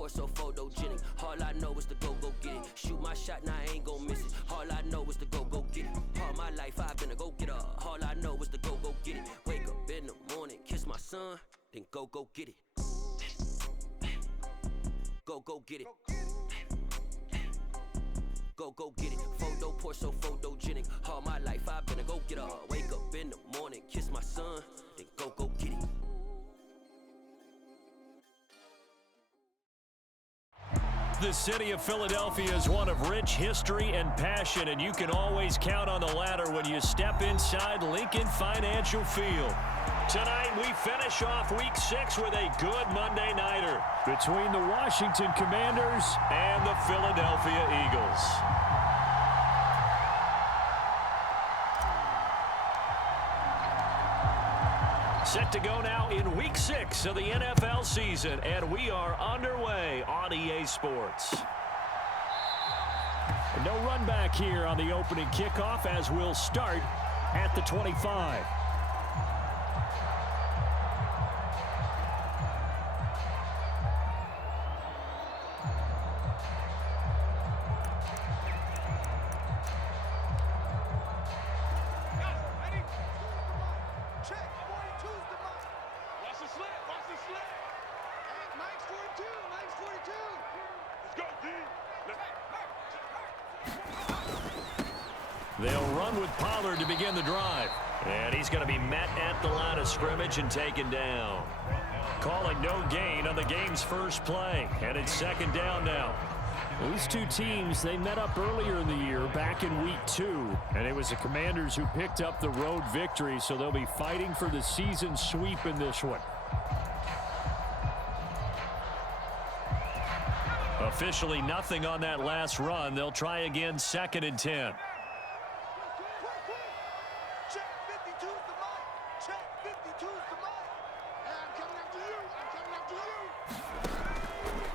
pour so photogenic. All I know is to go get it. Shoot my shot, now I ain't gon' miss it. All I know is to go get it. All my life I've been a go-getter. All I know is to go get it. Wake up in the morning, kiss my son, then go get it. Go get it. Go get it. Photo pour so photogenic. All my life I've been a go-getter. Wake up in the morning, kiss my son, then go get it. The city of Philadelphia is one of rich history and passion, and you can always count on the latter when you step inside Lincoln Financial Field. Tonight, we finish off Week 6 with a good Monday nighter between the Washington Commanders and the Philadelphia Eagles. Set to go now in Week 6 of the NFL season, and we are underway on EA Sports. No run back here on the opening kickoff as we'll start at the 25. They'll run with Pollard to begin the drive. And he's going to be met at the line of scrimmage and taken down. Calling no gain on the game's first play. And it's second down now. These two teams, they met up earlier in the year, back in Week 2. And it was the Commanders who picked up the road victory, so they'll be fighting for the season sweep in this one. Officially nothing on that last run. They'll try again, 2nd and 10.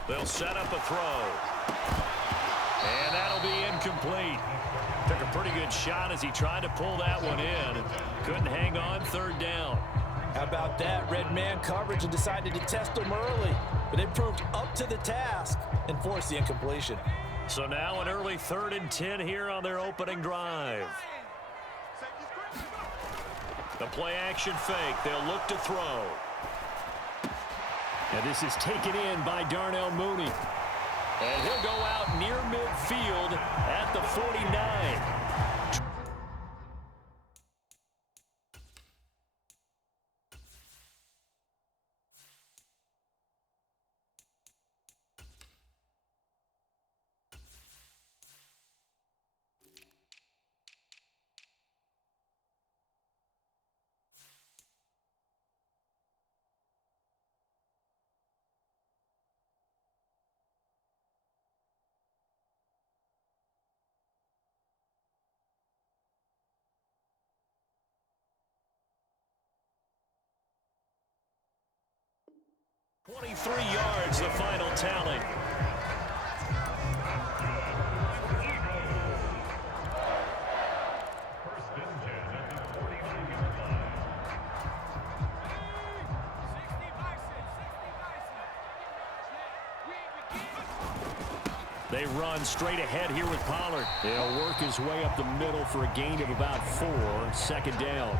They'll set up a throw. And that'll be incomplete. Took a pretty good shot as he tried to pull that one in. Couldn't hang on, 3rd down. How about that? Red man coverage and decided to test him early. But it proved up to the task and forced the incompletion. So now an early 3rd and 10 here on their opening drive. The play action fake. They'll look to throw. And this is taken in by Darnell Mooney. And he'll go out near midfield at the 49. .23 yards, the final tally. They run straight ahead here with Pollard. He'll work his way up the middle for a gain of about 4, 2nd down.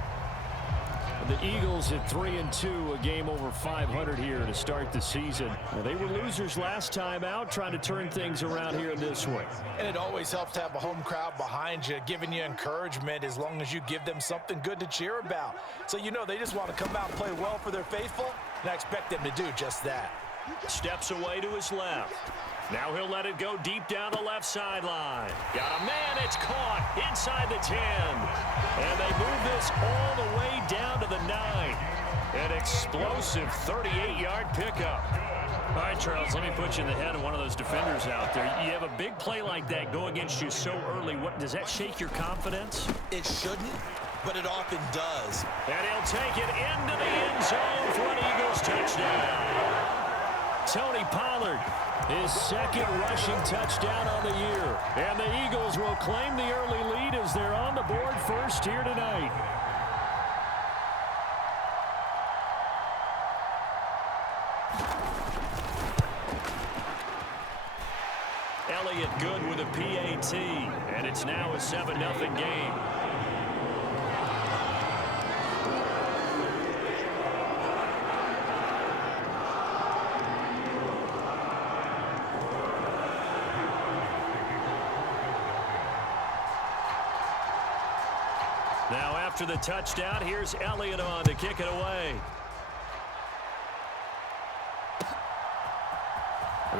The Eagles at 3-2, a game over 500 here to start the season. Well, they were losers last time out, trying to turn things around here in this one. And it always helps to have a home crowd behind you, giving you encouragement as long as you give them something good to cheer about. So you know they just want to come out and play well for their faithful, and I expect them to do just that. Steps away to his left. Now he'll let it go deep down the left sideline. Got a man, it's caught inside the 10. And they move this all the way down to the 9. An explosive 38-yard pickup. All right, Charles, let me put you in the head of one of those defenders out there. You have a big play like that go against you so early. Does that shake your confidence? It shouldn't, but it often does. And he'll take it into the end zone for an Eagles touchdown. Tony Pollard, his 2nd rushing touchdown on the year. And the Eagles will claim the early lead as they're on the board first here tonight. PAT, and it's now a 7-0 game. Now after the touchdown, here's Elliott on to kick it away.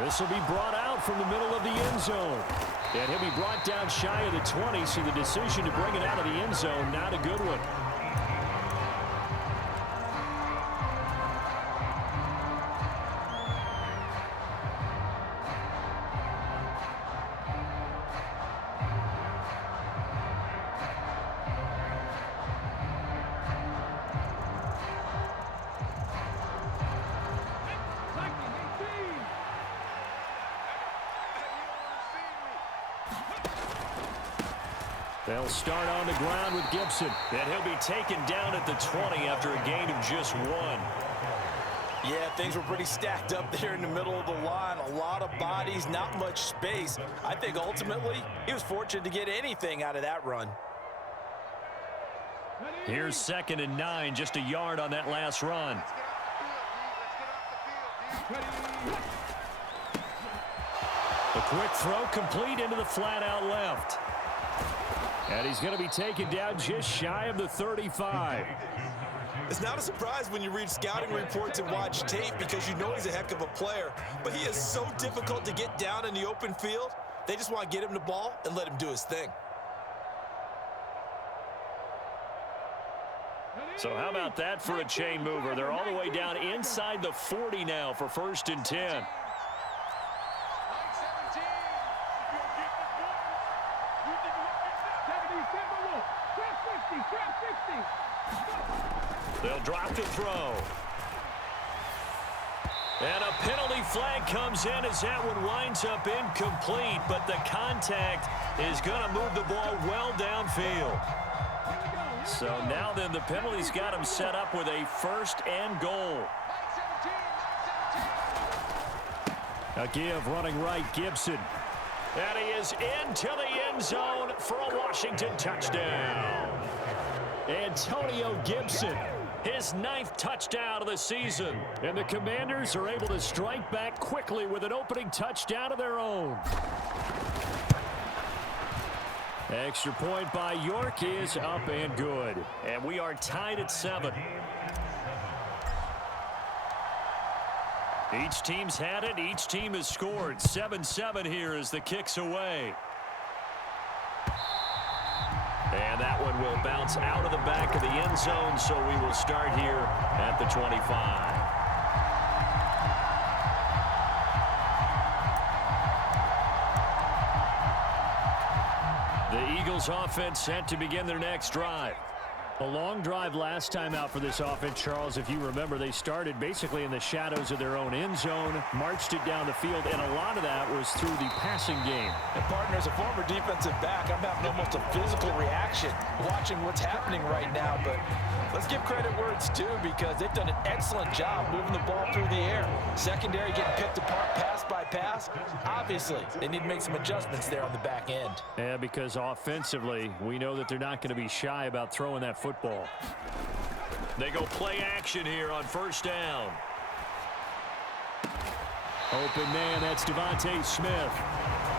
This will be brought out from the middle of the end zone. And he'll be brought down shy of the 20, so the decision to bring it out of the end zone, not a good one. They'll start on the ground with Gibson. And he'll be taken down at the 20 after a gain of just 1. Yeah, things were pretty stacked up there in the middle of the line. A lot of bodies, not much space. I think ultimately he was fortunate to get anything out of that run. Here's 2nd and 9, just a yard on that last run. A quick throw complete into the flat out left. And he's going to be taken down just shy of the 35. It's not a surprise when you read scouting reports and watch tape because you know he's a heck of a player. But he is so difficult to get down in the open field. They just want to get him the ball and let him do his thing. So how about that for a chain mover? They're all the way down inside the 40 now for 1st and 10. They'll drop the throw. And a penalty flag comes in as that one winds up incomplete, but the contact is going to move the ball well downfield. So now then the penalty's got him set up with a 1st and goal. A give running right, Gibson. And he is into the end zone for a Washington touchdown. Antonio Gibson, his 9th touchdown of the season. And the Commanders are able to strike back quickly with an opening touchdown of their own. Extra point by York is up and good. And we are tied at 7. Each team's had it. Each team has scored. 7-7 here as the kick's away. And that one will bounce out of the back of the end zone, so we will start here at the 25. The Eagles offense set to begin their next drive. A long drive last time out for this offense, Charles. If you remember, they started basically in the shadows of their own end zone, marched it down the field, and a lot of that was through the passing game. And partner, as a former defensive back, I'm having almost a physical reaction watching what's happening right now. But let's give credit where it's due because they've done an excellent job moving the ball through the air. Secondary getting picked apart pass by pass. Obviously, they need to make some adjustments there on the back end. Yeah, because offensively, we know that they're not going to be shy about throwing that football. They go play action here on 1st down. Open man, that's Devontae Smith.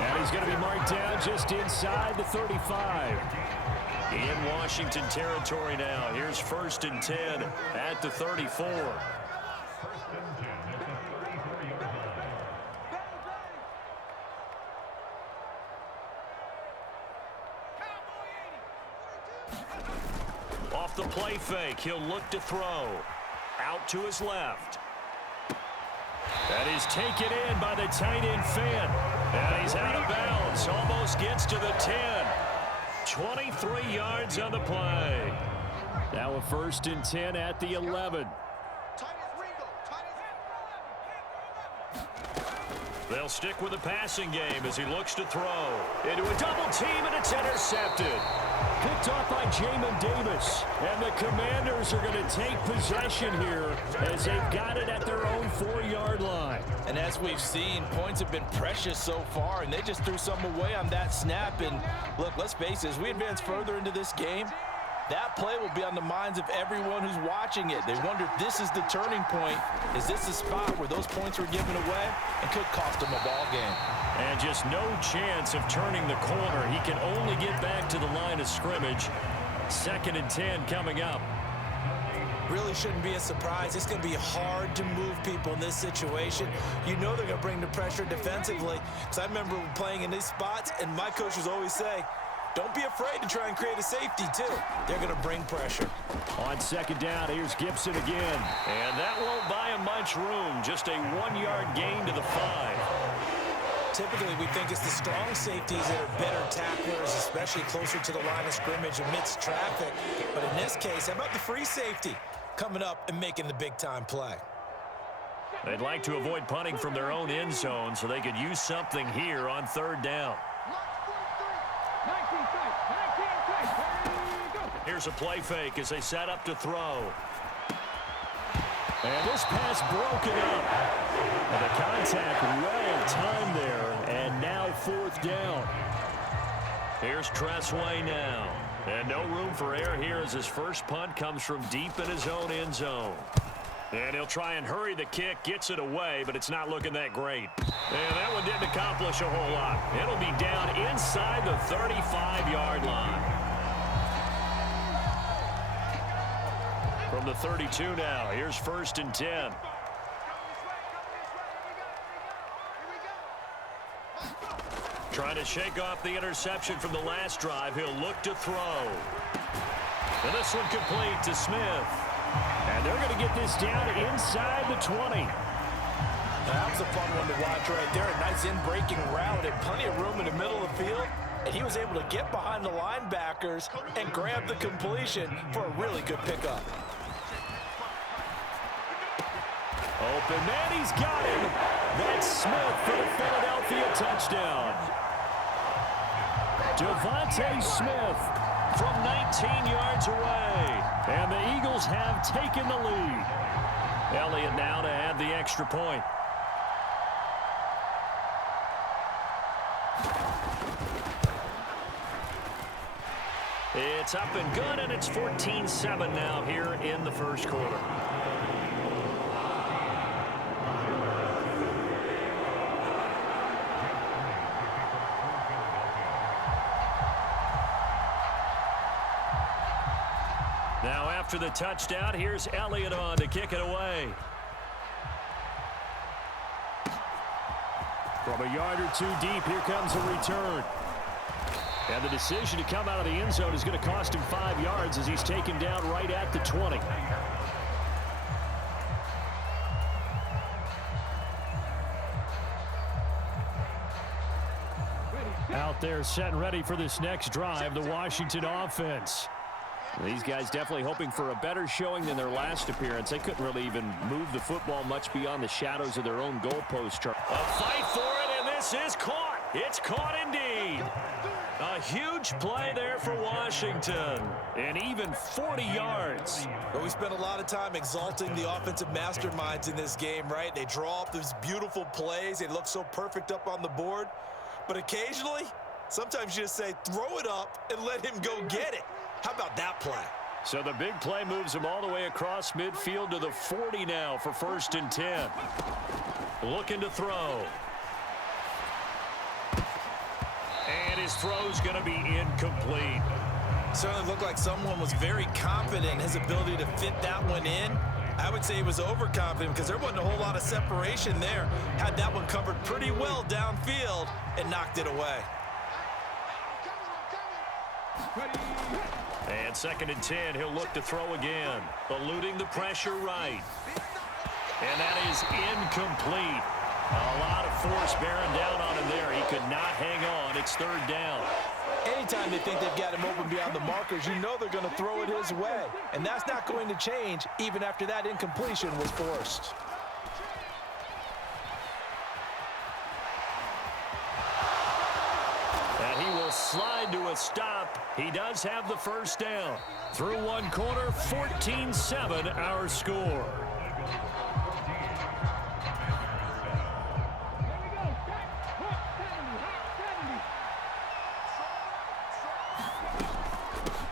And he's going to be marked down just inside the 35. In Washington territory now. Here's 1st and 10 at the 34. Off the play fake, he'll look to throw. Out to his left. That is taken in by the tight end Fant. And he's out of bounds. Almost gets to the 10. 23 yards on the play. Now a 1st and 10 at the 11. They'll stick with the passing game as he looks to throw. Into a double team, and it's intercepted. Picked off by Jamin Davis. And the Commanders are going to take possession here as they've got it at their own 4-yard line. And as we've seen, points have been precious so far, and they just threw some away on that snap. And look, let's face it, as we advance further into this game, that play will be on the minds of everyone who's watching it. They wonder if this is the turning point. Is this a spot where those points were given away and could cost them a ball game? And just no chance of turning the corner. He can only get back to the line of scrimmage. 2nd and 10 coming up. Really shouldn't be a surprise. It's going to be hard to move people in this situation. You know they're going to bring the pressure defensively. Because I remember playing in these spots, and my coaches always say, don't be afraid to try and create a safety, too. They're going to bring pressure. On 2nd down, here's Gibson again. And that won't buy him much room. Just a 1-yard gain to the 5. Typically, we think it's the strong safeties that are better tacklers, especially closer to the line of scrimmage amidst traffic. But in this case, how about the free safety coming up and making the big-time play? They'd like to avoid punting from their own end zone so they could use something here on 3rd down. Here's a play fake as they set up to throw. And this pass broken up. And the contact well timed there. And now 4th down. Here's Tressway now. And no room for error here as his first punt comes from deep in his own end zone. And he'll try and hurry the kick, gets it away, but it's not looking that great. And that one didn't accomplish a whole lot. It'll be down inside the 35-yard line. From the 32 now, here's 1st and 10. Trying to shake off the interception from the last drive. He'll look to throw. And this one complete to Smith. And they're going to get this down inside the 20. That was a fun one to watch right there. A nice in-breaking route and plenty of room in the middle of the field. And he was able to get behind the linebackers and grab the completion for a really good pickup. Open man, he's got him. That's Smith for the Philadelphia touchdown. Devontae Smith from 19 yards away. And the Eagles have taken the lead. Elliott now to add the extra point. It's up and good, and it's 14-7 now here in the first quarter. Now after the touchdown, here's Elliott on to kick it away. From a yard or two deep, here comes a return. And the decision to come out of the end zone is going to cost him 5 yards as he's taken down right at the 20. Out there set and ready for this next drive, the Washington offense. These guys definitely hoping for a better showing than their last appearance. They couldn't really even move the football much beyond the shadows of their own goalpost chart. A fight for it, and this is caught. It's caught indeed. A huge play there for Washington, and even 40 yards. But we spent a lot of time exalting the offensive masterminds in this game, right? They draw up these beautiful plays. They look so perfect up on the board. But occasionally, sometimes you just say, throw it up and let him go get it. How about that play? So the big play moves him all the way across midfield to the 40 now for 1st and 10. Looking to throw. And his throw's going to be incomplete. Certainly looked like someone was very confident in his ability to fit that one in. I would say he was overconfident because there wasn't a whole lot of separation there. Had that one covered pretty well downfield and knocked it away. And 2nd and 10, he'll look to throw again. Eluding the pressure right. And that is incomplete. A lot of force bearing down on him there. He could not hang on. It's 3rd down. Anytime they think they've got him open beyond the markers, you know they're going to throw it his way. And that's not going to change even after that incompletion was forced. slide to a stop. He does have the first down. Through one quarter, 14-7 our score.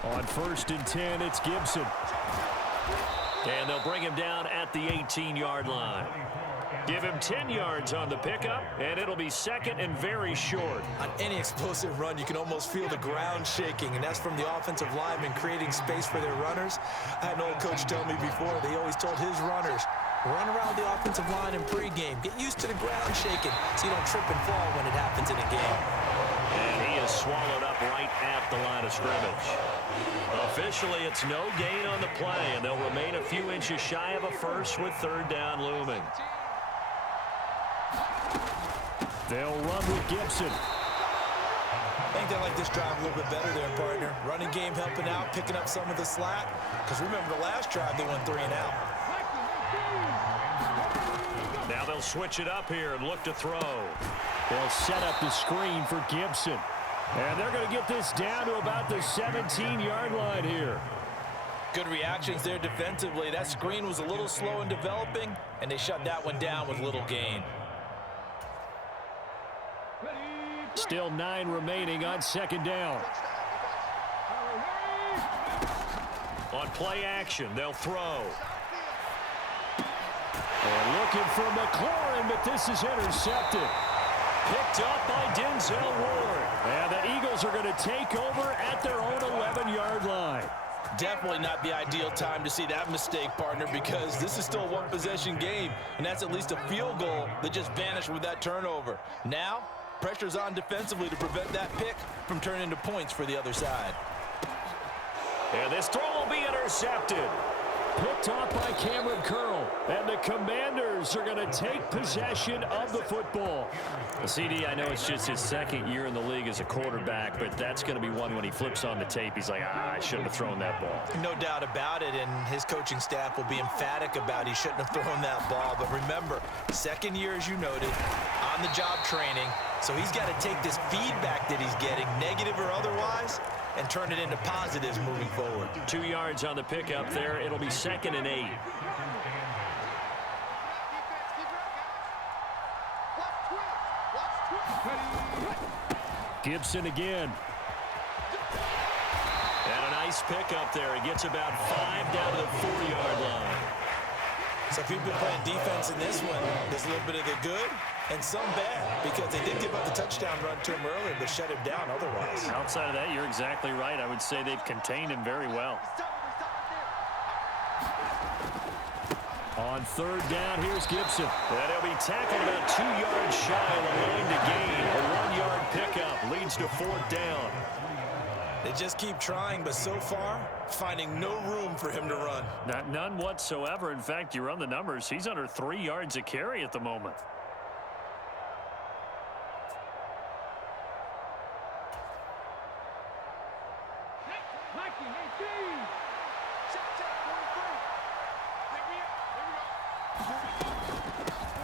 On 1st and 10, it's Gibson. And they'll bring him down at the 18-yard line. Give him 10 yards on the pickup, and it'll be second and very short. On any explosive run, you can almost feel the ground shaking, and that's from the offensive linemen creating space for their runners. I had an old coach tell me before, they always told his runners, run around the offensive line in pregame. Get used to the ground shaking so you don't trip and fall when it happens in a game. And he is swallowed up right at the line of scrimmage. Officially, it's no gain on the play, and they'll remain a few inches shy of a first with 3rd down looming. They'll run with Gibson. I think they like this drive a little bit better there, partner. Running game helping out, picking up some of the slack. Because remember the last drive, they went 3 and out. Now they'll switch it up here and look to throw. They'll set up the screen for Gibson. And they're going to get this down to about the 17-yard line here. Good reactions there defensively. That screen was a little slow in developing, and they shut that one down with little gain. Still 9 remaining on 2nd down. On play action, they'll throw. And looking for McLaurin, but this is intercepted. Picked up by Denzel Ward. And the Eagles are going to take over at their own 11-yard line. Definitely not the ideal time to see that mistake, partner, because this is still a one-possession game, and that's at least a field goal that just vanished with that turnover. Now, pressure's on defensively to prevent that pick from turning into points for the other side. And this throw will be intercepted. Picked off by Cameron Curl. And the Commanders are going to take possession of the football. Well, CD, I know it's just his 2nd year in the league as a quarterback, but that's going to be one when he flips on the tape. He's like, I shouldn't have thrown that ball. No doubt about it, and his coaching staff will be emphatic about he shouldn't have thrown that ball. But remember, 2nd year, as you noted, on-the-job training. So he's got to take this feedback that he's getting, negative or otherwise, and turn it into positives moving forward. 2 yards on the pickup there. It'll be 2nd and 8. Gibson again. And a nice pickup there. He gets about 5 down to the 4-yard line. So if you've been playing defense in this one, there's a little bit of the good and some bad, because they did give up the touchdown run to him earlier, but shut him down otherwise. Outside of that, you're exactly right. I would say they've contained him very well. On 3rd down, here's Gibson. And he'll be tackled about 2 yards shy of the line to gain. A 1-yard pickup leads to 4th down. They just keep trying, but so far, finding no room for him to run. None whatsoever. In fact, you run the numbers. He's under 3 yards a carry at the moment.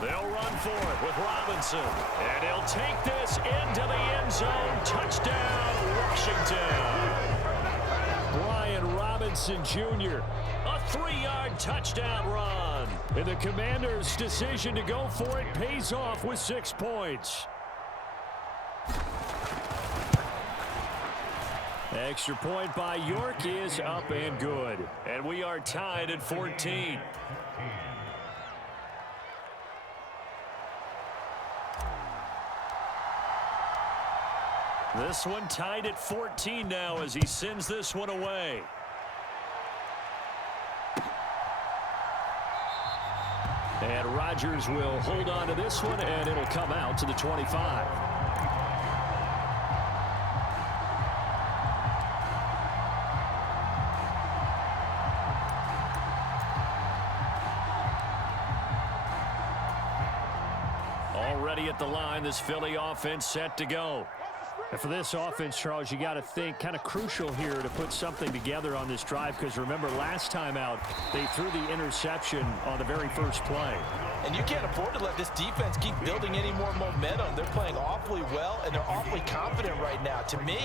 They'll run for it with Robinson. And he'll take this into the end zone. Touchdown, Washington. Brian Robinson Jr. A 3-yard touchdown run. And the Commanders' decision to go for it pays off with 6 points. Extra point by York is up and good. And we are tied at 14. This one tied at 14 now as he sends this one away. And Rodgers will hold on to this one, and it'll come out to the 25. Already at the line, this Philly offense set to go. And for this offense, Charles, you got to think kind of crucial here to put something together on this drive, because remember last time out they threw the interception on the very first play. And you can't afford to let this defense keep building any more momentum. They're playing awfully well, and they're awfully confident right now. To me,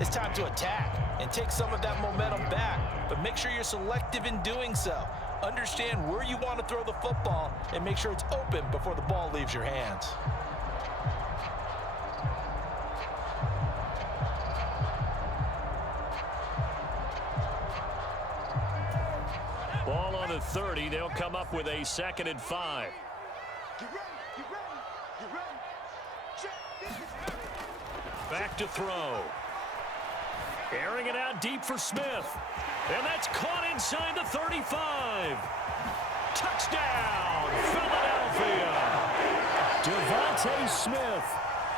it's time to attack and take some of that momentum back, but make sure you're selective in doing so. Understand where you want to throw the football and make sure it's open before the ball leaves your hands. Ball on the 30. They'll come up with a 2nd and 5. Back to throw. Airing it out deep for Smith. And that's caught inside the 35. Touchdown, Philadelphia. Devontae Smith.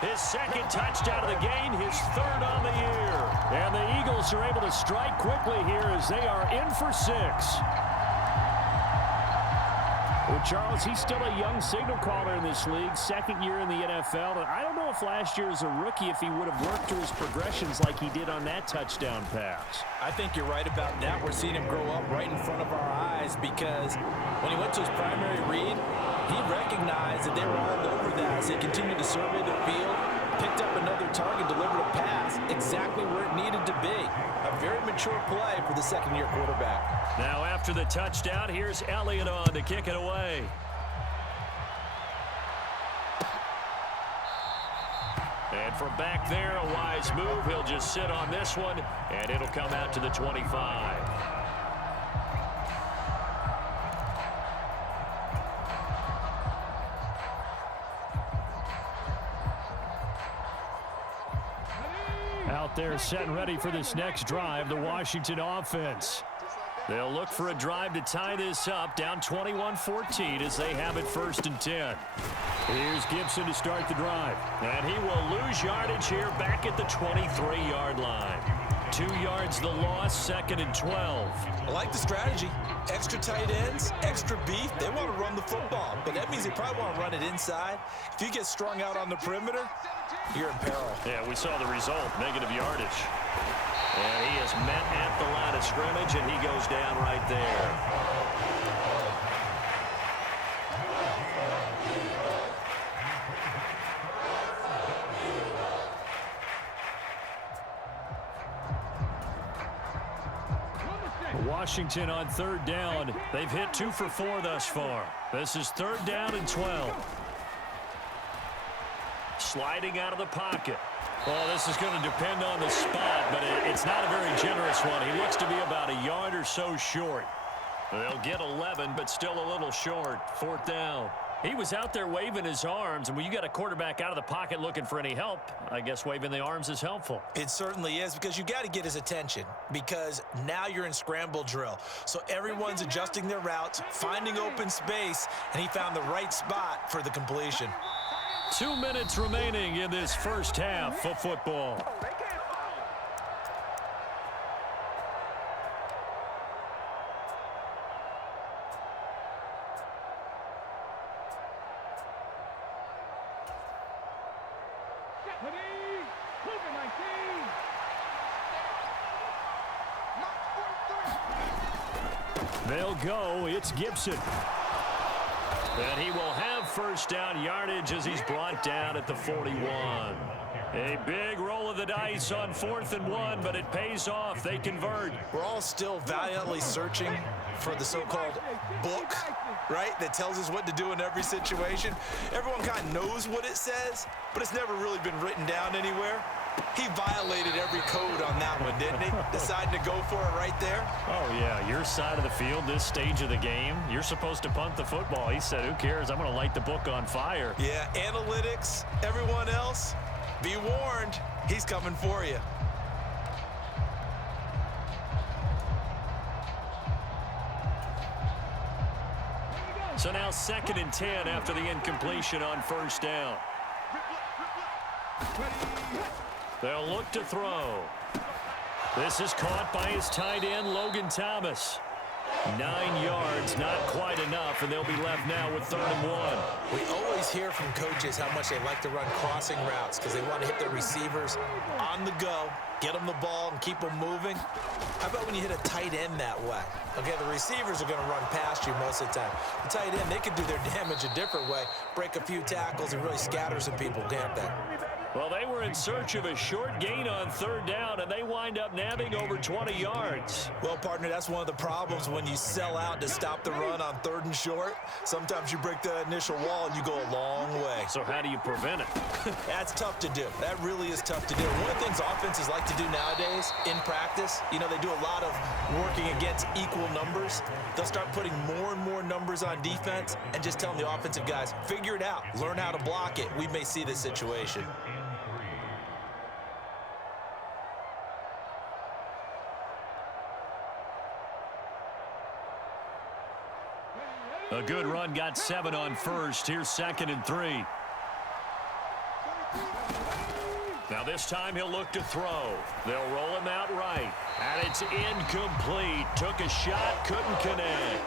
His 2nd touchdown of the game, his 3rd on the year. And the Eagles are able to strike quickly here as they are in for 6. Well, Charles, he's still a young signal caller in this league, 2nd year in the NFL. And I don't know if last year as a rookie if he would have worked through his progressions like he did on that touchdown pass. I think you're right about that. We're seeing him grow up right in front of our eyes, because when he went to his primary read, he recognized that they were all over that as they continued to survey the field, picked up another target, delivered a pass exactly where it needed to be. A very mature play for the 2nd-year quarterback. Now after the touchdown, here's Elliott on to kick it away. And from back there, a wise move. He'll just sit on this one, and it'll come out to the 25. Out there set and ready for this next drive, the Washington offense. They'll look for a drive to tie this up, down 21-14 as they have it 1st and 10. Here's Gibson to start the drive. And he will lose yardage here back at the 23-yard line. 2 yards the loss, 2nd and 12. I like the strategy. Extra tight ends, extra beef. They want to run the football, but that means they probably want to run it inside. If you get strung out on the perimeter, you're in peril. Yeah, we saw the result, negative yardage. And he is met at the line of scrimmage, and he goes down right there. Washington on 3rd down. They've hit 2 for 4 thus far. This is 3rd down and 12. Sliding out of the pocket. Well, this is going to depend on the spot, but it's not a very generous one. He looks to be about a yard or so short. They'll get 11, but still a little short. 4th down. He was out there waving his arms, and when you got a quarterback out of the pocket looking for any help, I guess waving the arms is helpful. It certainly is, because you got to get his attention, because now you're in scramble drill. So everyone's adjusting their routes, finding open space, and he found the right spot for the completion. 2 minutes remaining in this first half of football. They'll go. It's Gibson. And he will have 1st down yardage as he's brought down at the 41. A big roll of the dice on 4th and 1, but it pays off. They convert. We're all still valiantly searching for the so-called book, right, that tells us what to do in every situation. Everyone kind of knows what it says, but it's never really been written down anywhere. He violated every code on that one, didn't he? Deciding to go for it right there. Oh, yeah, your side of the field, this stage of the game, you're supposed to punt the football. He said, who cares? I'm going to light the book on fire. Yeah, analytics, everyone else, be warned, he's coming for you. So now 2nd and 10 after the incompletion on 1st down. They'll look to throw. This is caught by his tight end, Logan Thomas. 9 yards, not quite enough, and they'll be left now with 3rd and 1. We always hear from coaches how much they like to run crossing routes because they want to hit their receivers on the go, get them the ball, and keep them moving. How about when you hit a tight end that way? Okay, the receivers are going to run past you most of the time. The tight end, they can do their damage a different way, break a few tackles, and really scatter some people, can't they? Well, they were in search of a short gain on 3rd down, and they wind up nabbing over 20 yards. Well, partner, that's one of the problems when you sell out to stop the run on 3rd and short. Sometimes you break the initial wall and you go a long way. So how do you prevent it? That's tough to do. That really is tough to do. One of the things offenses like to do nowadays in practice, you know, they do a lot of working against equal numbers. They'll start putting more and more numbers on defense and just telling the offensive guys, figure it out, learn how to block it. We may see this situation. A good run, got 7 on 1st. Here's 2nd and 3. Now this time he'll look to throw. They'll roll him out right. And it's incomplete. Took a shot, couldn't connect.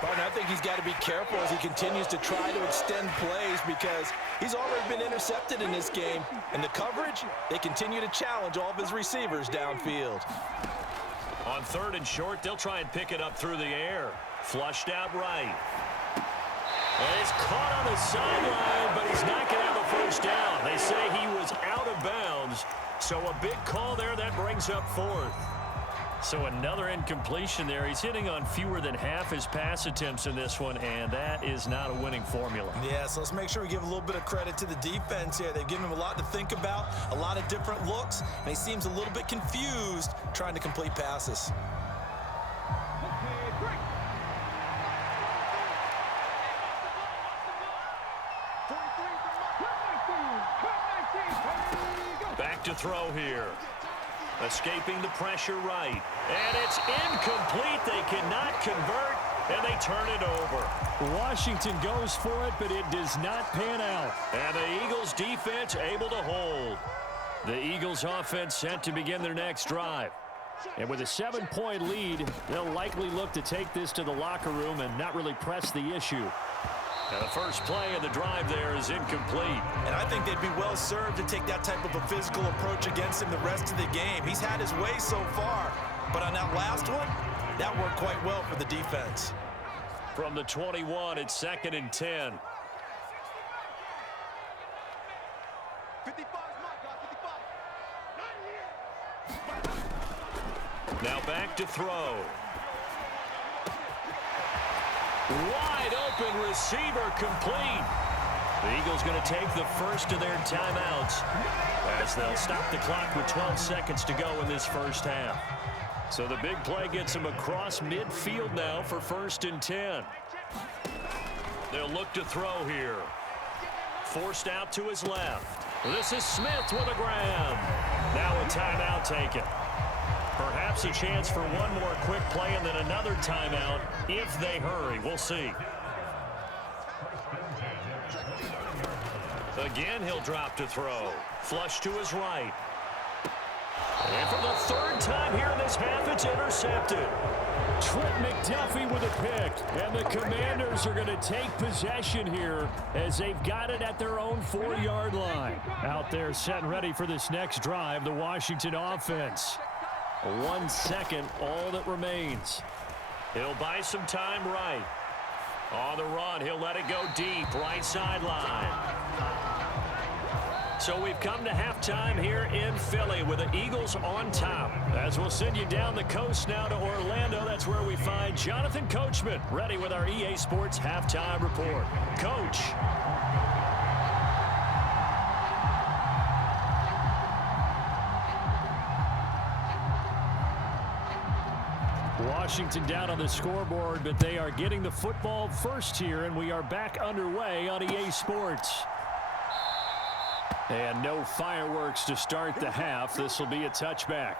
Partner, I think he's got to be careful as he continues to try to extend plays because he's already been intercepted in this game. And the coverage, they continue to challenge all of his receivers downfield. On 3rd and short, they'll try and pick it up through the air. Flushed out right. And it's caught on the sideline, but he's not going to have a 1st down. They say he was out of bounds, so a big call there that brings up 4th. So another incompletion there. He's hitting on fewer than half his pass attempts in this one, and that is not a winning formula. Yeah, so let's make sure we give a little bit of credit to the defense here. They've given him a lot to think about, a lot of different looks, and he seems a little bit confused trying to complete passes. Back to throw here. Escaping the pressure right. And it's incomplete. They cannot convert, and they turn it over. Washington goes for it, but it does not pan out. And the Eagles defense able to hold. The Eagles offense set to begin their next drive. And with a 7-point lead, they'll likely look to take this to the locker room and not really press the issue. And the first play of the drive there is incomplete. And I think they'd be well served to take that type of a physical approach against him the rest of the game. He's had his way so far, but on that last one, that worked quite well for the defense. From the 21, it's 2nd and 10. Now back to throw. Wide open receiver complete. The Eagles going to take the first of their timeouts as they'll stop the clock with 12 seconds to go in this first half. So the big play gets him across midfield now for 1st and 10. They'll look to throw here. Forced out to his left. This is Smith with a grab. Now a timeout taken. Perhaps a chance for one more quick play and then another timeout if they hurry. We'll see. Again, he'll drop to throw. Flush to his right. And for the 3rd time here in this half, it's intercepted. Trent McDuffie with a pick. And the Commanders are going to take possession here as they've got it at their own 4-yard line. Out there set and ready for this next drive, the Washington offense. 1 second, all that remains. He'll buy some time right. On the run, he'll let it go deep, right sideline. So we've come to halftime here in Philly with the Eagles on top. As we'll send you down the coast now to Orlando, that's where we find Jonathan Coachman, ready with our EA Sports Halftime Report. Coach. Washington down on the scoreboard, but they are getting the football first here, and we are back underway on EA Sports. And no fireworks to start the half. This will be a touchback.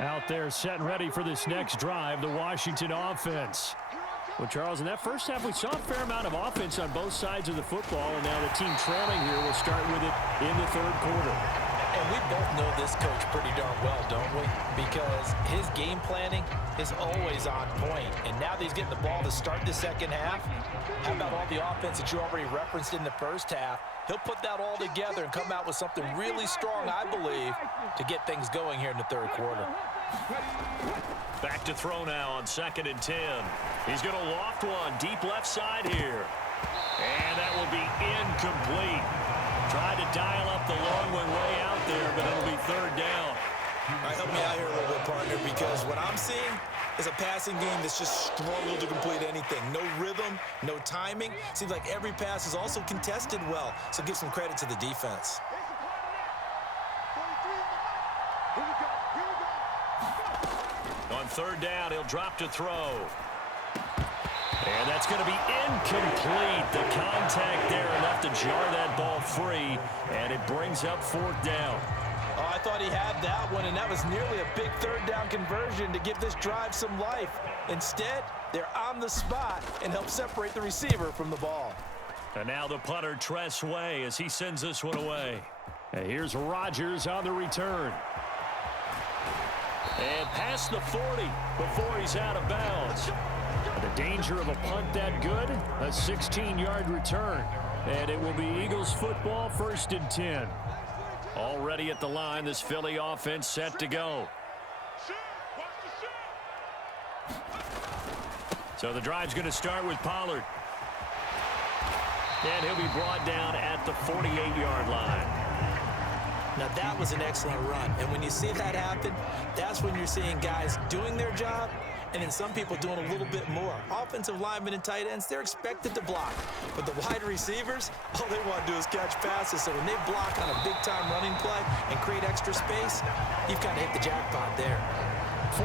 Out there set and ready for this next drive, the Washington offense. Well, Charles, in that first half, we saw a fair amount of offense on both sides of the football, and now the team trailing here will start with it in the third quarter. And we both know this coach pretty darn well, don't we? Because his game planning is always on point. And now that he's getting the ball to start the second half, how about all the offense that you already referenced in the first half? He'll put that all together and come out with something really strong, I believe, to get things going here in the third quarter. Back to throw now on 2nd and 10. He's going to loft one deep left side here. And that will be incomplete. Tried to dial up the long one way out there, but it'll be third down. All right, help me out here a little bit, partner, because what I'm seeing is a passing game that's just struggled to complete anything. No rhythm, no timing. Seems like every pass is also contested well, so give some credit to the defense. On third down, he'll drop to throw. And that's going to be incomplete. The contact there enough to jar that ball free, and it brings up 4th down. Oh, I thought he had that one, and that was nearly a big third down conversion to give this drive some life. Instead, they're on the spot and help separate the receiver from the ball. And now the punter, Tress Way, as he sends this one away. And here's Rodgers on the return. And past the 40 before he's out of bounds. The danger of a punt that good, a 16-yard return. And it will be Eagles football, 1st and 10. Already at the line, this Philly offense set to go. So the drive's going to start with Pollard. And he'll be brought down at the 48-yard line. Now that was an excellent run, and when you see that happen, that's when you're seeing guys doing their job and then some people doing a little bit more. Offensive linemen and tight ends, they're expected to block, but the wide receivers, all they want to do is catch passes. So when they block on a big-time running play and create extra space, you've kind of hit the jackpot there.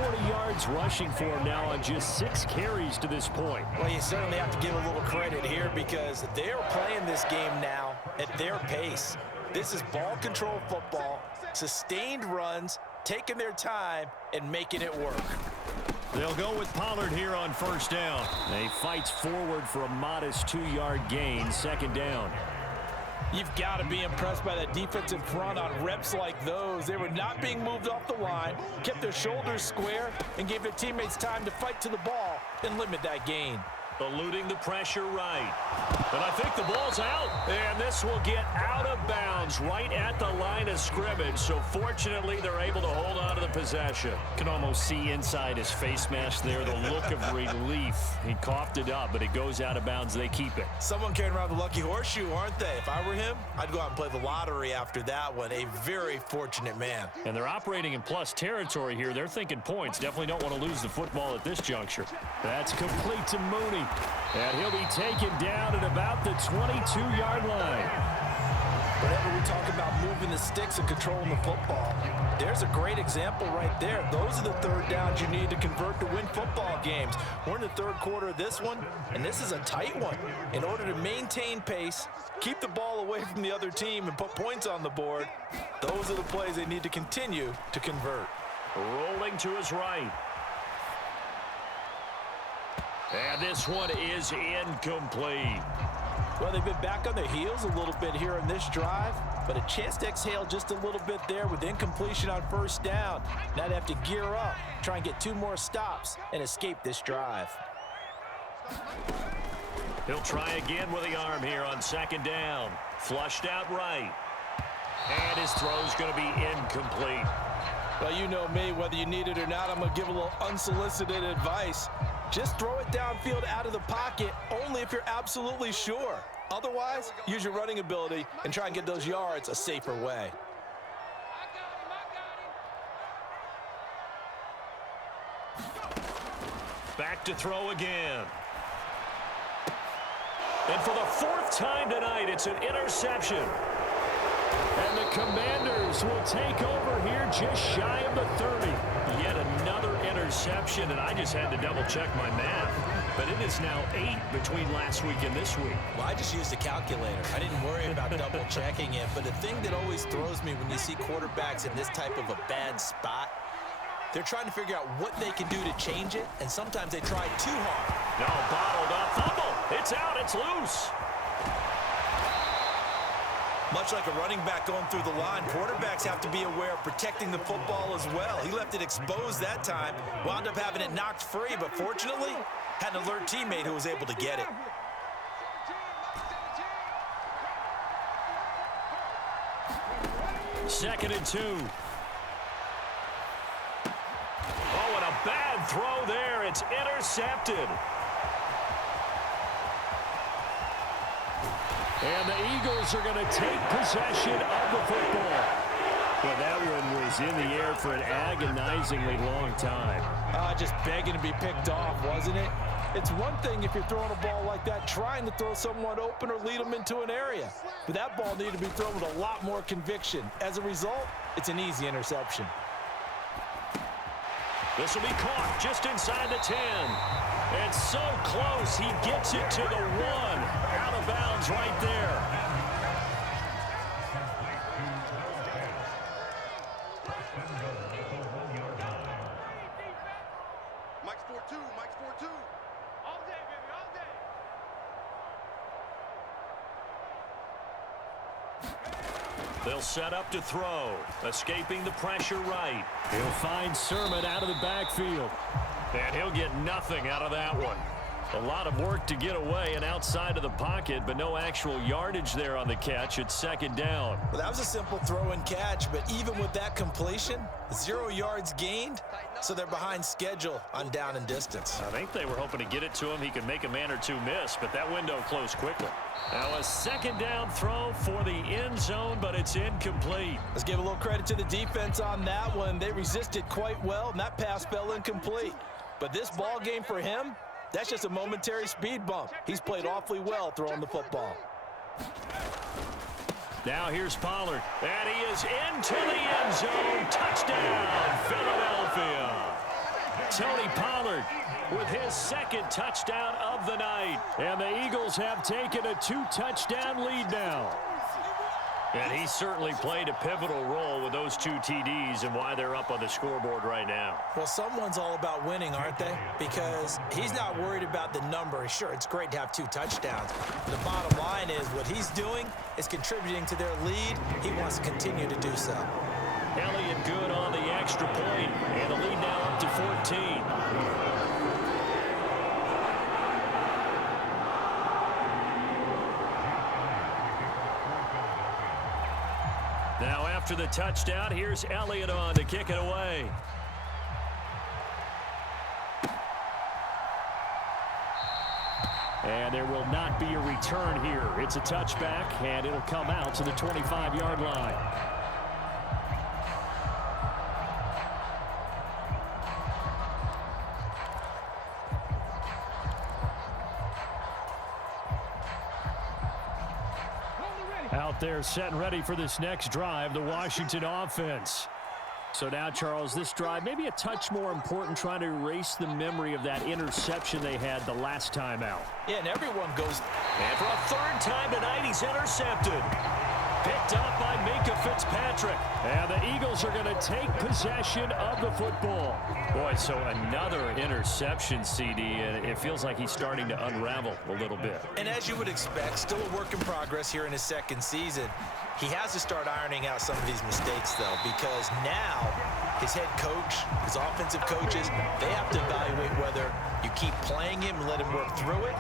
40 yards rushing for him now on just 6 carries to this point. Well, you certainly have to give a little credit here because they're playing this game now at their pace. This is ball control football, sustained runs, taking their time, and making it work. They'll go with Pollard here on 1st down. He fights forward for a modest 2-yard gain, 2nd down. You've got to be impressed by that defensive front on reps like those. They were not being moved off the line, kept their shoulders square, and gave their teammates time to fight to the ball and limit that gain. Eluding the pressure right. But I think the ball's out. And this will get out of bounds right at the line of scrimmage. So fortunately, they're able to hold on to the possession. Can almost see inside his face mask there the look of relief. He coughed it up, but it goes out of bounds. They keep it. Someone carrying around the lucky horseshoe, aren't they? If I were him, I'd go out and play the lottery after that one. A very fortunate man. And they're operating in plus territory here. They're thinking points. Definitely don't want to lose the football at this juncture. That's complete to Mooney. And he'll be taken down at about the 22-yard line. Whenever we talk about moving the sticks and controlling the football, there's a great example right there. Those are the third downs you need to convert to win football games. We're in the third quarter of this one, and this is a tight one. In order to maintain pace, keep the ball away from the other team, and put points on the board, those are the plays they need to continue to convert. Rolling to his right. And this one is incomplete. Well, they've been back on their heels a little bit here in this drive, but a chance to exhale just a little bit there with incompletion on 1st down. Now they have to gear up, try and get 2 more stops, and escape this drive. He'll try again with the arm here on 2nd down. Flushed out right. And his throw's going to be incomplete. Well, you know me, whether you need it or not, I'm going to give a little unsolicited advice. Just throw it downfield out of the pocket only if you're absolutely sure. Otherwise, use your running ability and try and get those yards a safer way. Back to throw again. And for the 4th time tonight, it's an interception. And the Commanders will take over here just shy of the 30. Yet another interception, and I just had to double-check my math. But it is now 8 between last week and this week. Well, I just used a calculator. I didn't worry about double-checking it. But the thing that always throws me when you see quarterbacks in this type of a bad spot They're trying to figure out what they can do to change it, and sometimes they try too hard. No, bottled up. Fumble. It's out. It's loose. Much like a running back going through the line, quarterbacks have to be aware of protecting the football as well. He left it exposed that time, wound up having it knocked free, but fortunately, had an alert teammate who was able to get it. Second and 2. Oh, and a bad throw there. It's intercepted. And the Eagles are going to take possession of the football. Well, that one was in the air for an agonizingly long time. Just begging to be picked off, wasn't it? It's one thing if you're throwing a ball like that, trying to throw someone open or lead them into an area. But that ball needed to be thrown with a lot more conviction. As a result, it's an easy interception. This will be caught just inside the 10. And so close, he gets it to the 1. Out of bounds right there. Mike's 4-2, Mike's 4-2. All day, baby, all day. They'll set up to throw. Escaping the pressure right. He'll find Sermon out of the backfield. And he'll get nothing out of that one. A lot of work to get away and outside of the pocket, but no actual yardage there on the catch. It's second down. Well, that was a simple throw and catch, but even with that completion, 0 yards gained, so they're behind schedule on down and distance. I think they were hoping to get it to him. He could make a man or two miss, but that window closed quickly. Now a second down throw for the end zone, but it's incomplete. Let's give a little credit to the defense on that one. They resisted quite well, and that pass fell incomplete. But this ball game for him, that's just a momentary speed bump. He's played awfully well throwing the football. Now here's Pollard, and he is into the end zone. Touchdown, Philadelphia. Tony Pollard with his second touchdown of the night. And the Eagles have taken a 2-touchdown lead now. And he certainly played a pivotal role with those 2 TDs and why they're up on the scoreboard right now. Well, someone's all about winning, aren't they? Because he's not worried about the number. Sure, it's great to have 2 touchdowns. The bottom line is what he's doing is contributing to their lead. He wants to continue to do so. Elliott good on the extra point, and the lead now up to 14. Now after the touchdown, here's Elliott on to kick it away. And there will not be a return here. It's a touchback, and it'll come out to the 25-yard line. Out there set and ready for this next drive, the Washington offense. So now, Charles, this drive maybe a touch more important, trying to erase the memory of that interception they had the last time out. Yeah, and everyone goes. And for a third time tonight, he's intercepted. Picked up by Minkah Fitzpatrick. And the Eagles are going to take possession of the football. Boy, so another interception, CD, and it feels like he's starting to unravel a little bit. And as you would expect, still a work in progress here in his second season. He has to start ironing out some of these mistakes, though, because now his head coach, his offensive coaches, they have to evaluate whether you keep playing him and let him work through it,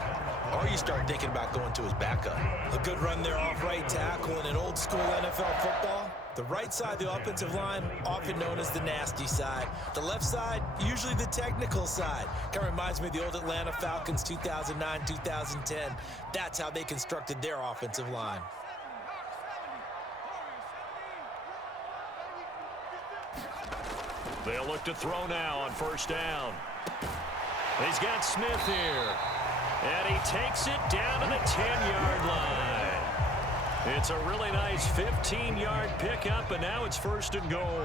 or you start thinking about going to his backup. A good run there off right tackle in an old-school NFL football. The right side of the offensive line, often known as the nasty side. The left side, usually the technical side. Kind of reminds me of the old Atlanta Falcons 2009, 2010. That's how they constructed their offensive line. They'll look to throw now on first down. He's got Smith here. And he takes it down to the 10-yard line. It's a really nice 15-yard pickup, and now it's first and goal.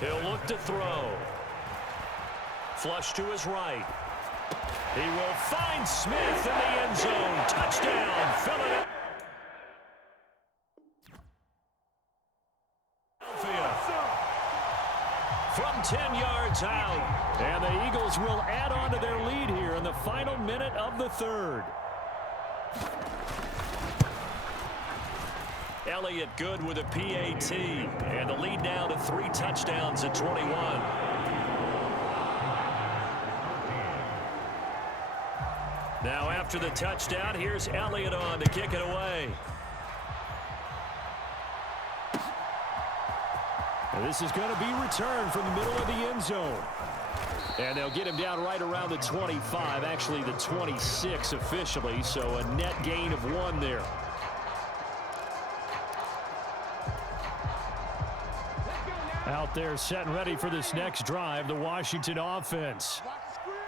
He'll look to throw. Flush to his right. He will find Smith in the end zone. Touchdown, Philadelphia. from 10 yards out. And the Eagles will add on to their lead here in the final minute of the third. Elliott good with a PAT. And the lead now to 3 touchdowns at 21. Now after the touchdown, here's Elliott on to kick it away. And this is going to be returned from the middle of the end zone. And they'll get him down right around the 25, actually the 26 officially, so a net gain of 1 there. Out there set and ready for this next drive, the Washington offense.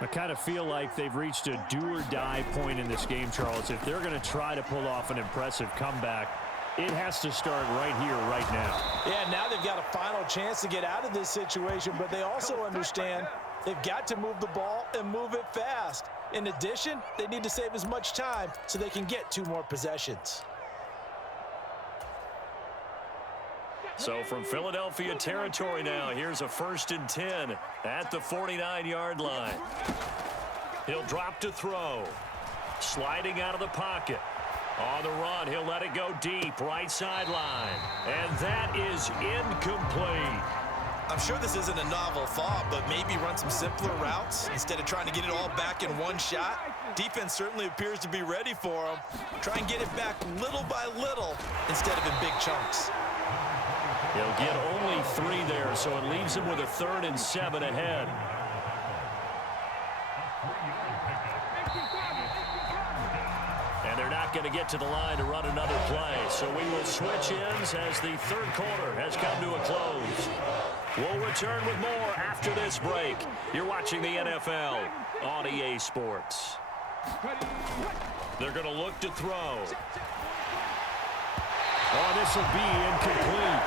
I kind of feel like they've reached a do-or-die point in this game, Charles. If they're going to try to pull off an impressive comeback, it has to start right here, right now. Yeah, now they've got a final chance to get out of this situation, but they also understand they've got to move the ball and move it fast. In addition, they need to save as much time so they can get 2 more possessions. So from Philadelphia territory now, here's a 1st and 10 at the 49-yard line. He'll drop to throw. Sliding out of the pocket. On the run, he'll let it go deep, right sideline. And that is incomplete. I'm sure this isn't a novel thought, but maybe run some simpler routes instead of trying to get it all back in one shot. Defense certainly appears to be ready for him. Try and get it back little by little instead of in big chunks. He'll get only 3 there, so it leaves him with a 3rd and 7 ahead. And they're not going to get to the line to run another play, so we will switch ends as the 3rd quarter has come to a close. We'll return with more after this break. You're watching the NFL on EA Sports. They're going to look to throw. Oh, this will be incomplete.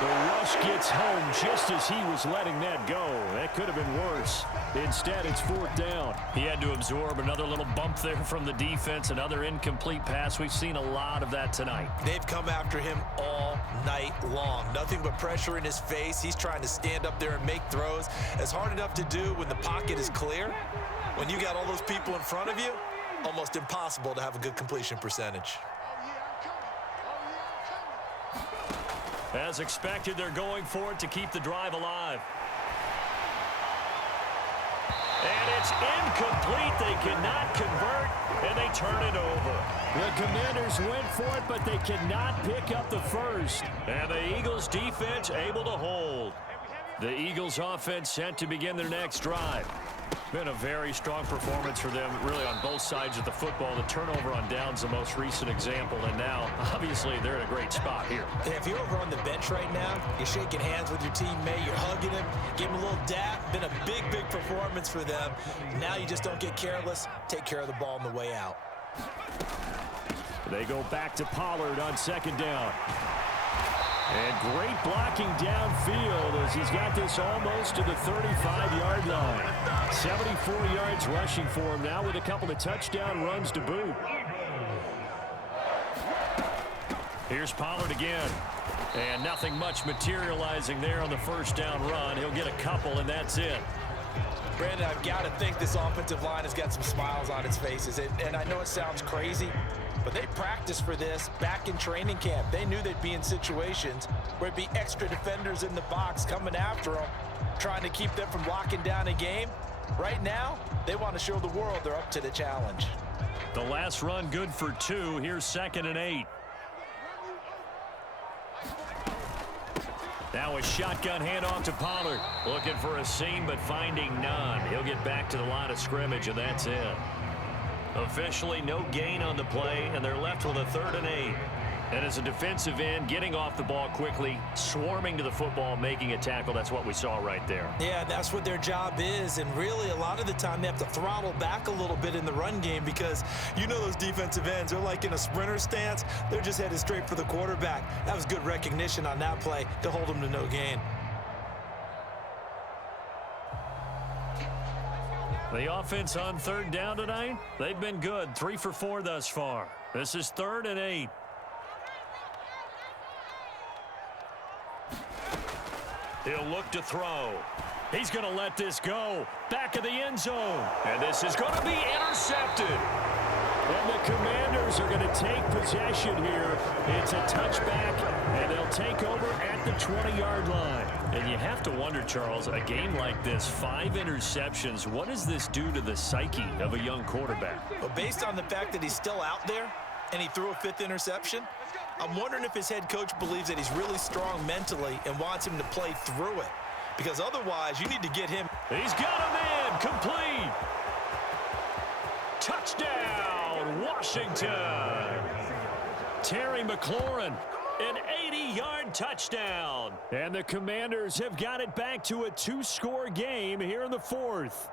The rush gets home just as he was letting that go. That could have been worse. Instead, it's 4th down. He had to absorb another little bump there from the defense, another incomplete pass. We've seen a lot of that tonight. They've come after him all night long. Nothing but pressure in his face. He's trying to stand up there and make throws. It's hard enough to do when the pocket is clear. When you got all those people in front of you, almost impossible to have a good completion percentage. As expected, they're going for it to keep the drive alive. And it's incomplete. They cannot convert, and they turn it over. The Commanders went for it, but they cannot pick up the first. And the Eagles defense able to hold. The Eagles offense set to begin their next drive. Been a very strong performance for them, really, on both sides of the football. The turnover on downs, the most recent example, and now, obviously, they're in a great spot here. And if you're over on the bench right now, you're shaking hands with your teammate, you're hugging him, give him a little dap. Been a big, big performance for them. Now you just don't get careless. Take care of the ball on the way out. They go back to Pollard on 2nd down. And great blocking downfield as he's got this almost to the 35-yard line. 74 yards rushing for him now with a couple of touchdown runs to boot. Here's Pollard again. And nothing much materializing there on the 1st down run. He'll get a couple, and that's it. Brandon, I've got to think this offensive line has got some smiles on its faces. And I know it sounds crazy, but they practiced for this back in training camp. They knew they'd be in situations where it'd be extra defenders in the box coming after them, trying to keep them from locking down a game. Right now, they want to show the world they're up to the challenge. The last run good for 2. Here's 2nd and 8. Now a shotgun handoff to Pollard. Looking for a seam, but finding none. He'll get back to the line of scrimmage, and that's it. Officially no gain on the play, and they're left with a 3rd and 8. And as a defensive end, getting off the ball quickly, swarming to the football, making a tackle, that's what we saw right there. Yeah, that's what their job is, and really a lot of the time they have to throttle back a little bit in the run game because you know those defensive ends, they're like in a sprinter stance. They're just headed straight for the quarterback. That was good recognition on that play to hold them to no gain. The offense on 3rd down tonight, they've been good. 3 for 4 thus far. This is 3rd and 8. He'll look to throw. He's going to let this go. Back of the end zone. And this is going to be intercepted. And the Commanders are going to take possession here. It's a touchback, and they'll take over at the 20-yard line. And you have to wonder, Charles, a game like this, 5 interceptions, what does this do to the psyche of a young quarterback? Well, based on the fact that he's still out there and he threw a 5th interception, I'm wondering if his head coach believes that he's really strong mentally and wants him to play through it. Because otherwise, you need to get him. He's got him in. Complete. Touchdown, Washington. Terry McLaurin, an 80-yard touchdown. And the Commanders have got it back to a 2-score game here in the 4th.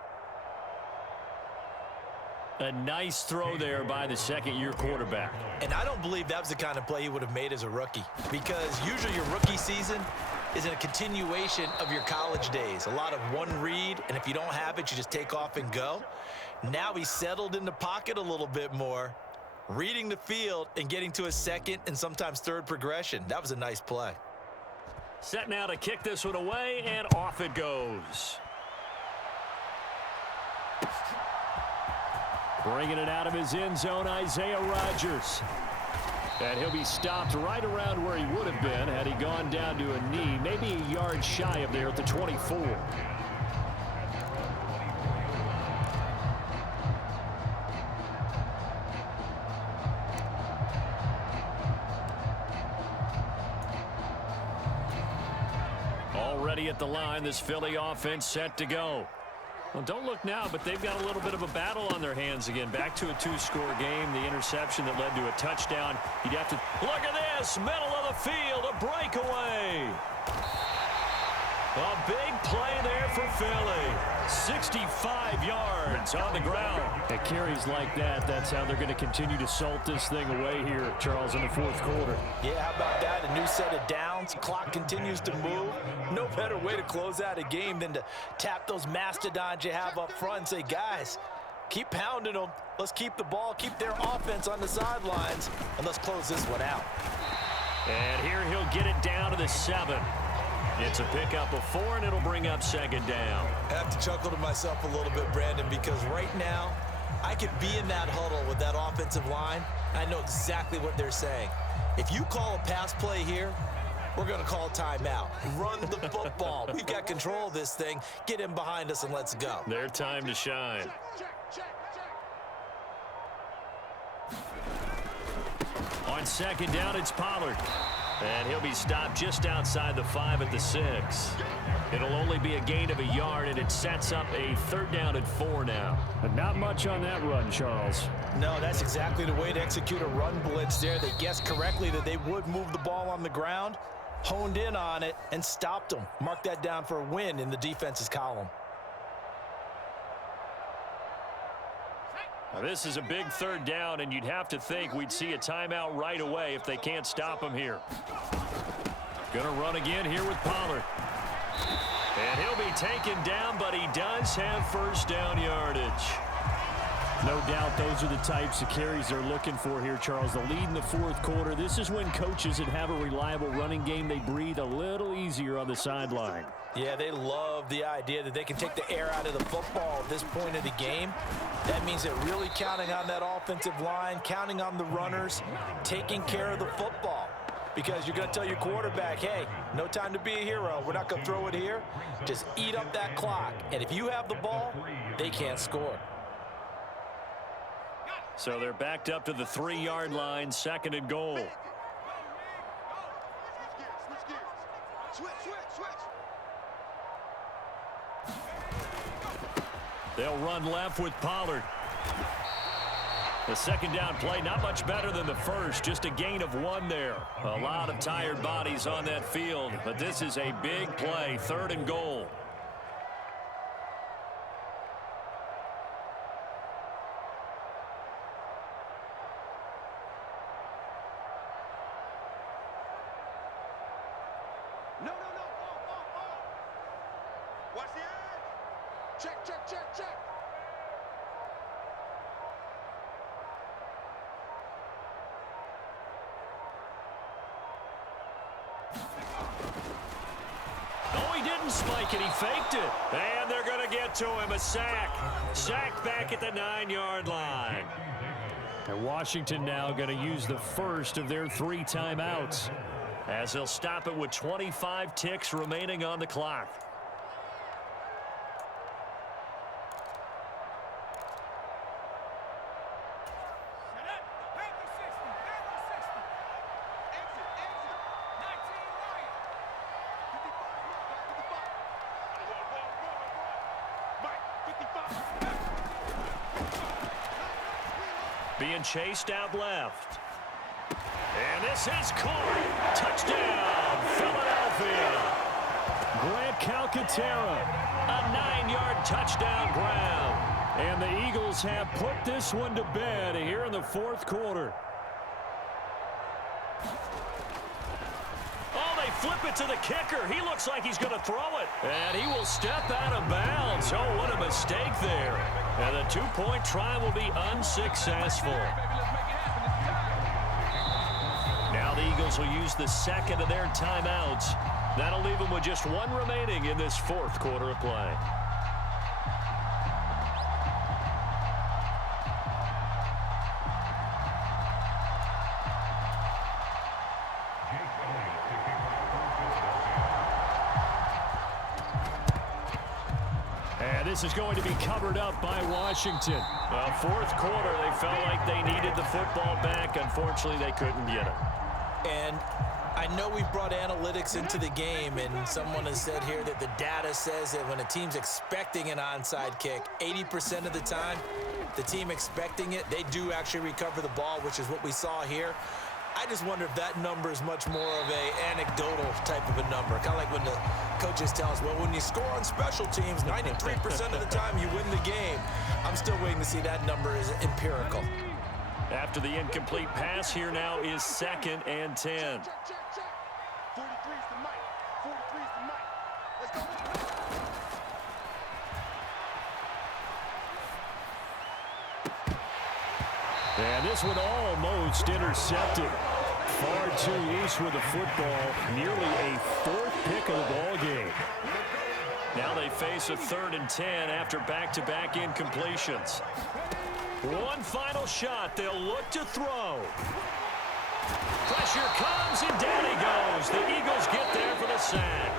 A nice throw there by the second-year quarterback. And I don't believe that was the kind of play he would have made as a rookie. Because usually your rookie season is in a continuation of your college days. A lot of one read, and if you don't have it, you just take off and go. Now he's settled in the pocket a little bit more, reading the field and getting to a second and sometimes third progression. That was a nice play. Set now to kick this one away, and off it goes. Bringing it out of his end zone, Isaiah Rodgers. And he'll be stopped right around where he would have been had he gone down to a knee, maybe a yard shy of there at the 24. Already at the line, this Philly offense set to go. Well, don't look now, but they've got a little bit of a battle on their hands again. Back to a 2-score game. The interception that led to a touchdown. You'd have to look at this. Middle of the field. A breakaway. A big play there for Philly. 65 yards on the ground. At carries like that, that's how they're going to continue to salt this thing away here, Charles, in the 4th quarter. Yeah, how about that? A new set of downs. Clock continues to move. No better way to close out a game than to tap those mastodons you have up front and say, guys, keep pounding them. Let's keep the ball, keep their offense on the sidelines, and let's close this one out. And here he'll get it down to the 7. It's a pickup of 4, and it'll bring up 2nd down. I have to chuckle to myself a little bit, Brandon, because right now I could be in that huddle with that offensive line, and I know exactly what they're saying. If you call a pass play here, we're going to call timeout. Run the football. We've got control of this thing. Get him behind us and let's go. Their time to shine. On 2nd down, it's Pollard. And he'll be stopped just outside the 5 at the 6. It'll only be a gain of a yard, and it sets up a 3rd down and 4 now. But not much on that run, Charles. No, that's exactly the way to execute a run blitz there. They guessed correctly that they would move the ball on the ground, honed in on it, and stopped them. Mark that down for a win in the defense's column. Now, this is a big 3rd down, and you'd have to think we'd see a timeout right away if they can't stop him here. Gonna run again here with Pollard. And he'll be taken down, but he does have 1st down yardage. No doubt those are the types of carries they're looking for here, Charles. The lead in the 4th quarter. This is when coaches that have a reliable running game, they breathe a little easier on the sideline. Yeah, they love the idea that they can take the air out of the football at this point of the game. That means they're really counting on that offensive line, counting on the runners, taking care of the football. Because you're going to tell your quarterback, hey, no time to be a hero. We're not going to throw it here. Just eat up that clock. And if you have the ball, they can't score. So they're backed up to the 3-yard line, 2nd and goal. They'll run left with Pollard. The 2nd down play, not much better than the first, just a gain of 1 there. A lot of tired bodies on that field, but this is a big play, 3rd and goal. No. Watch the edge. Check. Oh, he did and he faked it. And they're going to get to him. A sack. Sacked back at the 9-yard line. And Washington now going to use the first of their 3 timeouts, as they'll stop it with 25 ticks remaining on the clock. Being chased out left. And this is caught. Touchdown, Philadelphia. Grant Calcaterra. A 9-yard touchdown grab. And the Eagles have put this one to bed here in the 4th quarter. Oh, they flip it to the kicker. He looks like he's going to throw it. And he will step out of bounds. Oh, what a mistake there. And the 2-point try will be unsuccessful. Now the Eagles will use the second of their timeouts. That'll leave them with just 1 remaining in this 4th quarter of play. And this is going to be covered up by Washington. Well, 4th quarter, they felt like they needed the football back. Unfortunately, they couldn't get it. And I know we brought analytics into the game, and someone has said here that the data says that when a team's expecting an onside kick, 80% of the time, the team expecting it, they do actually recover the ball, which is what we saw here. I just wonder if that number is much more of a anecdotal type of a number. Kind of like when the coaches tell us, well, when you score on special teams, 93% of the time you win the game. I'm still waiting to see that number is empirical. After the incomplete pass, here now is 2nd and 10. 43's the mic. 43's the mic. Let's go. And this one almost intercepted. Far too loose with the football. Nearly a 4th pick of the ball game. Now they face a 3rd and 10 after back-to-back incompletions. One final shot. They'll look to throw. Pressure comes, and down he goes. The Eagles get there for the sack.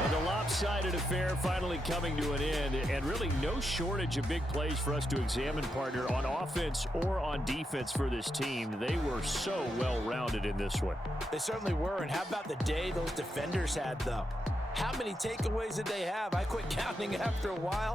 And the lopsided affair finally coming to an end, and really no shortage of big plays for us to examine, partner, on offense or on defense for this team. They were so well-rounded in this one. They certainly were, and how about the day those defenders had, though? How many takeaways did they have? I quit counting after a while.